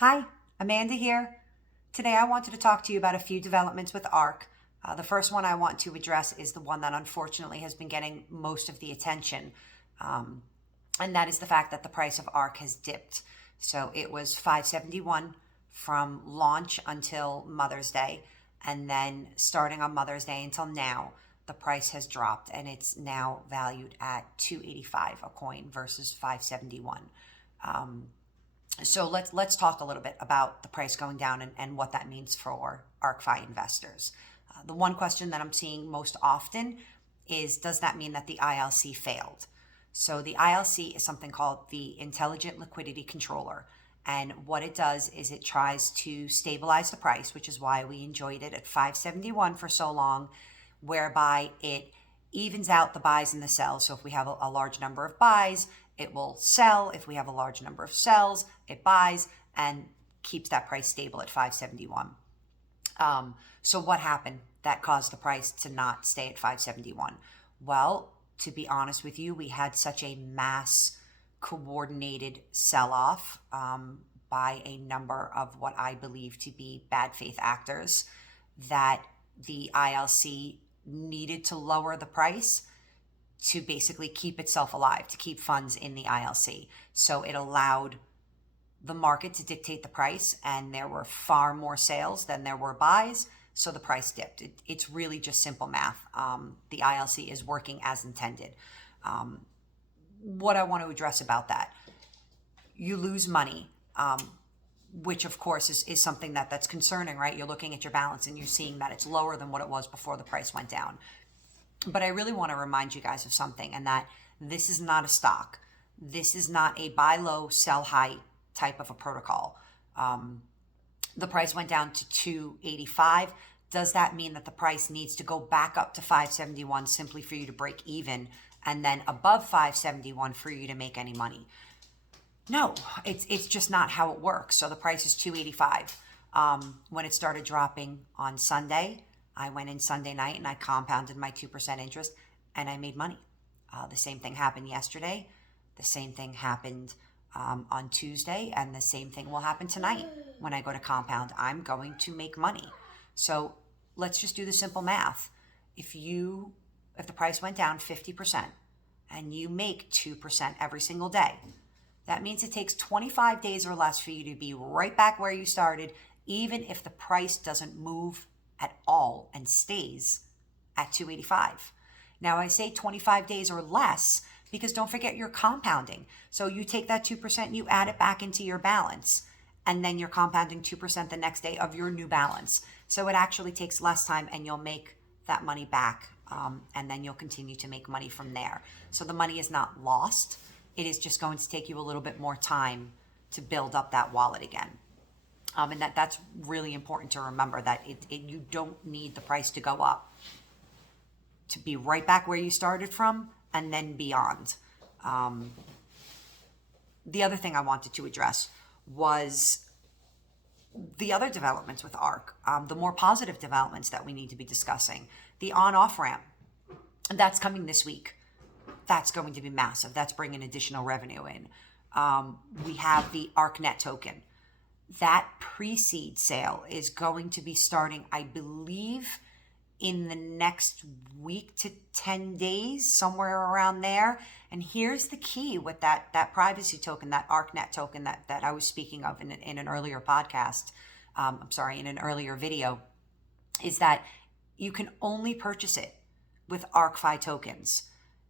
Hi, Amanda here. Today I wanted to talk to you about a few developments with ARK. The first one I want to address is the one that unfortunately has been getting most of the attention, um, and that is the fact that the price of ARK has dipped. So it was 571 from launch until Mother's Day, and then starting on Mother's Day until now, the price has dropped and it's now valued at 285 a coin versus 571. So let's talk a little bit about the price going down and what that means for ARKFi investors. The one question that I'm seeing most often is, does that mean that the ILC failed? So the ILC is something called the Intelligent Liquidity Controller. And what it does is it tries to stabilize the price, which is why we enjoyed it at 571 for so long, whereby it evens out the buys and the sells. So if we have a large number of buys, it will sell. If we have a large number of sells, it buys and keeps that price stable at 571. So what happened that caused the price to not stay at 571? Well, to be honest with you, we had such a mass coordinated sell-off by a number of what I believe to be bad faith actors that the ILC needed to lower the price to basically keep itself alive, to keep funds in the ILC. So it allowed the market to dictate the price, and there were far more sales than there were buys, so the price dipped. It's really just simple math. The ILC is working as intended. What I want to address about that, you lose money, which of course is something that's concerning, right? You're looking at your balance and you're seeing that it's lower than what it was before the price went down. But I really want to remind you guys of something, and that this is not a stock. This is not a buy low, sell high type of a protocol. The price went down to 285. Does that mean that the price needs to go back up to 571 simply for you to break even, and then above 571 for you to make any money? No, it's just not how it works. So the price is 285. When it started dropping on Sunday, I went in Sunday night and I compounded my 2% interest and I made money. The same thing happened yesterday. The same thing happened on Tuesday, and the same thing will happen tonight. When I go to compound, I'm going to make money. So let's just do the simple math. If the price went down 50% and you make 2% every single day, that means it takes 25 days or less for you to be right back where you started, even if the price doesn't move at all and stays at 285. Now I say 25 days or less because don't forget you're compounding. So you take that 2% and you add it back into your balance, and then you're compounding 2% the next day of your new balance. So it actually takes less time and you'll make that money back, and then you'll continue to make money from there. So the money is not lost. It is just going to take you a little bit more time to build up that wallet again. And that's really important to remember, that you don't need the price to go up to be right back where you started from and then beyond. The other thing I wanted to address was the other developments with ARK, the more positive developments that we need to be discussing. The on-off ramp, that's coming this week. That's going to be massive. That's bringing additional revenue in. We have the ARKnet token. That pre-seed sale is going to be starting, I believe, in the next week to 10 days, somewhere around there. And here's the key with that privacy token, that ARKnet token that I was speaking of in an earlier podcast, in an earlier video, is that you can only purchase it with ARKFi tokens.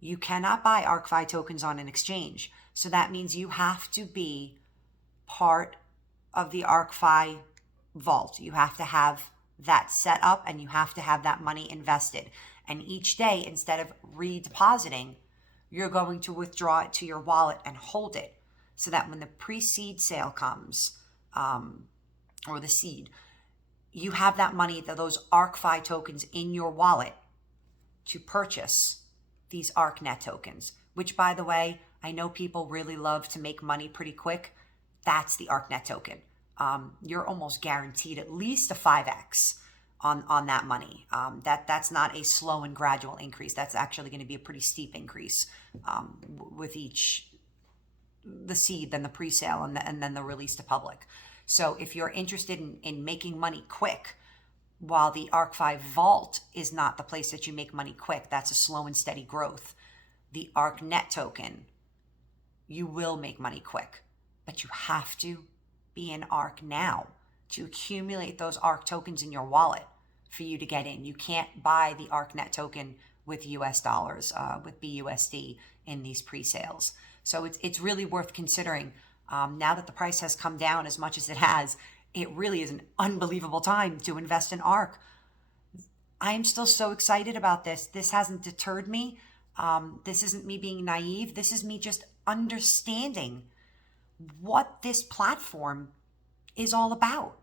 You cannot buy ARKFi tokens on an exchange. So that means you have to be part of the ARKFi vault. You have to have that set up and you have to have that money invested. And each day, instead of redepositing, you're going to withdraw it to your wallet and hold it, so that when the pre-seed sale comes, or the seed, you have that money, those ARKFi tokens in your wallet to purchase these ARKnet tokens, which, by the way, I know people really love to make money pretty quick. That's the ARKnet token. You're almost guaranteed at least a 5x on that money. That's not a slow and gradual increase. That's actually going to be a pretty steep increase with each the seed, then the pre-sale, and then the release to public. So if you're interested in making money quick, while the ARKFi Vault is not the place that you make money quick, that's a slow and steady growth. The ARKnet token, you will make money quick, but you have to be in ARK now to accumulate those ARK tokens in your wallet for you to get in. You can't buy the ARKnet token with US dollars, with BUSD in these pre-sales. So it's really worth considering. Now that the price has come down as much as it has, it really is an unbelievable time to invest in ARK. I am still so excited about this. This hasn't deterred me. This isn't me being naive. This is me just understanding what this platform is all about.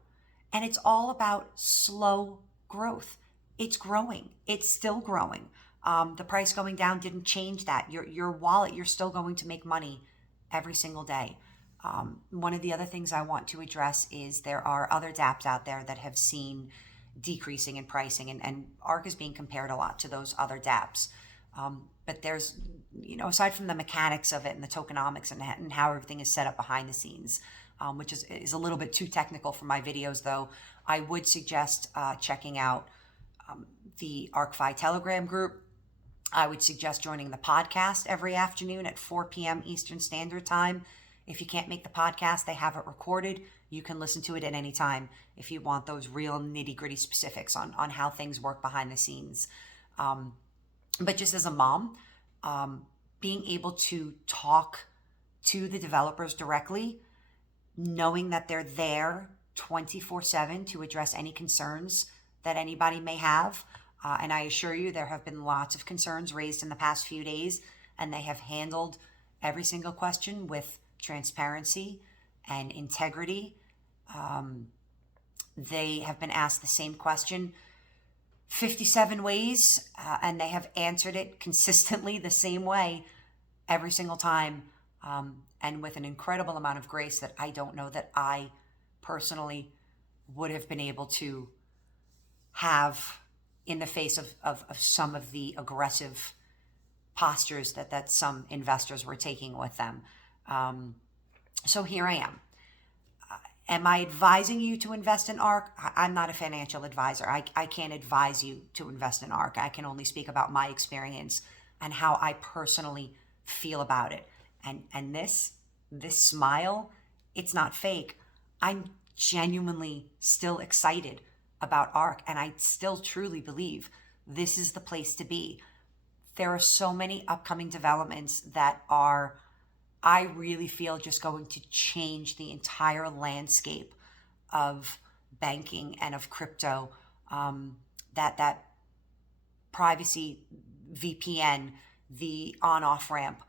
And it's all about slow growth. It's growing. It's still growing. The price going down didn't change that. Your wallet, you're still going to make money every single day. One of the other things I want to address is there are other dApps out there that have seen decreasing in pricing, and ARK is being compared a lot to those other dApps. But there's, aside from the mechanics of it and the tokenomics and how everything is set up behind the scenes, which is a little bit too technical for my videos, though, I would suggest checking out the ARKFi Telegram group. I would suggest joining the podcast every afternoon at 4 p.m. Eastern Standard Time. If you can't make the podcast, they have it recorded. You can listen to it at any time if you want those real nitty-gritty specifics on how things work behind the scenes. But just as a mom, being able to talk to the developers directly, knowing that they're there 24/7 to address any concerns that anybody may have. And I assure you, there have been lots of concerns raised in the past few days, and they have handled every single question with transparency and integrity. They have been asked the same question 57 ways, and they have answered it consistently the same way every single time, and with an incredible amount of grace that I don't know that I personally would have been able to have in the face of some of the aggressive postures that some investors were taking with them. So here I am. Am I advising you to invest in ARK? I'm not a financial advisor. I can't advise you to invest in ARK. I can only speak about my experience and how I personally feel about it. And this smile, it's not fake. I'm genuinely still excited about ARK, and I still truly believe this is the place to be. There are so many upcoming developments that are, I really feel, just going to change the entire landscape of banking and of crypto. That privacy VPN, the on-off ramp,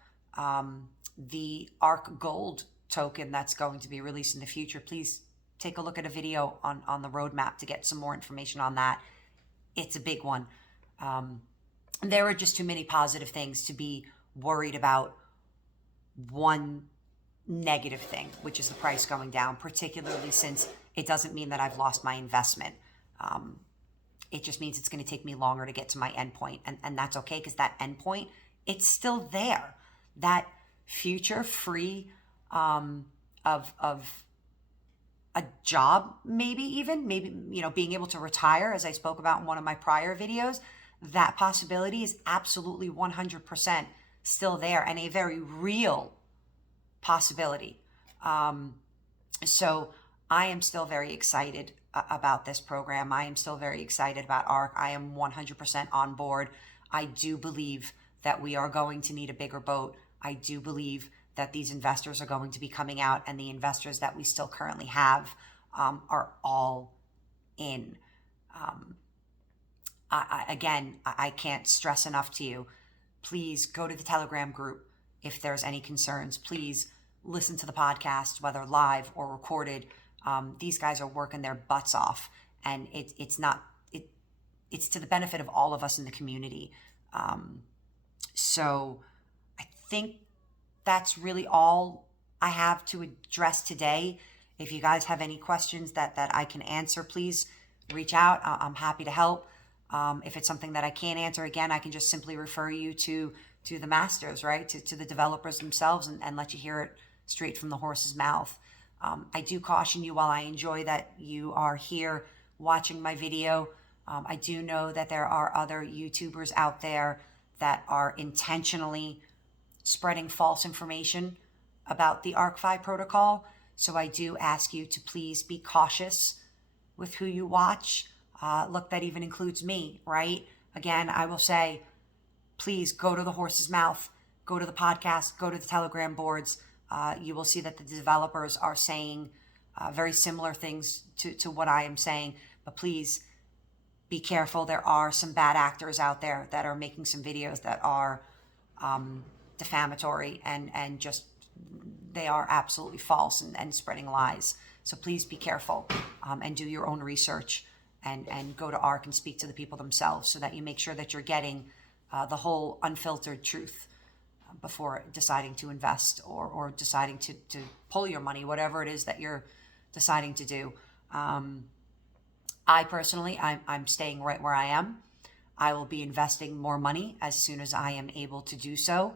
the ARK Gold token that's going to be released in the future. Please take a look at a video on the roadmap to get some more information on that. It's a big one. There are just too many positive things to be worried about one negative thing, which is the price going down, particularly since it doesn't mean that I've lost my investment. It just means it's going to take me longer to get to my endpoint, and that's okay, because that endpoint, it's still there. That future free of a job, maybe being able to retire, as I spoke about in one of my prior videos, that possibility is absolutely 100% still there, and a very real possibility. So I am still very excited about this program. I am still very excited about ARK. I am 100% on board. I do believe that we are going to need a bigger boat. I do believe that these investors are going to be coming out, and the investors that we still currently have are all in. I can't stress enough to you, please go to the Telegram group if there's any concerns. Please listen to the podcast, whether live or recorded. These guys are working their butts off, and it's to the benefit of all of us in the community. So I think that's really all I have to address today. If you guys have any questions that I can answer, please reach out. I'm happy to help. If it's something that I can't answer, again, I can just simply refer you to the masters, right? To the developers themselves, and let you hear it straight from the horse's mouth. I do caution you, while I enjoy that you are here watching my video, I do know that there are other YouTubers out there that are intentionally spreading false information about the ARKFi protocol. So I do ask you to please be cautious with who you watch. Look, that even includes me, right? Again, I will say, please go to the horse's mouth, go to the podcast, go to the Telegram boards. You will see that the developers are saying very similar things to what I am saying, but please be careful. There are some bad actors out there that are making some videos that are defamatory and just, they are absolutely false and spreading lies. So please be careful and do your own research and go to ARK and speak to the people themselves so that you make sure that you're getting the whole unfiltered truth before deciding to invest or deciding to pull your money, whatever it is that you're deciding to do. I personally, I'm staying right where I am. I will be investing more money as soon as I am able to do so.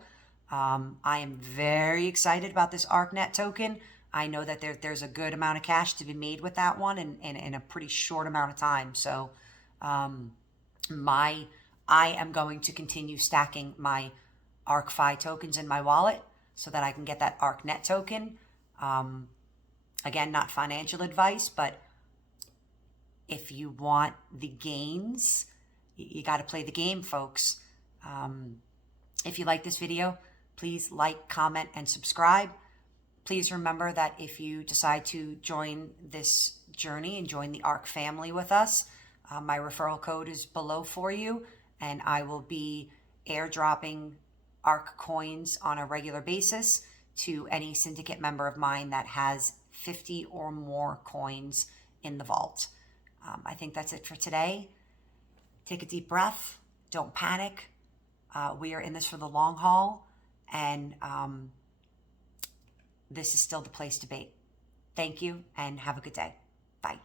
I am very excited about this ARKnet token. I know that there's a good amount of cash to be made with that one in a pretty short amount of time. So I am going to continue stacking my ARKFi tokens in my wallet so that I can get that ARKnet token. Again, not financial advice, but if you want the gains, you got to play the game, folks. If you like this video, please like, comment, and subscribe. Please remember that if you decide to join this journey and join the ARK family with us, my referral code is below for you, and I will be airdropping ARK coins on a regular basis to any syndicate member of mine that has 50 or more coins in the vault. I think that's it for today. Take a deep breath. Don't panic. We are in this for the long haul, and this is still the place to be. Thank you, and have a good day. Bye.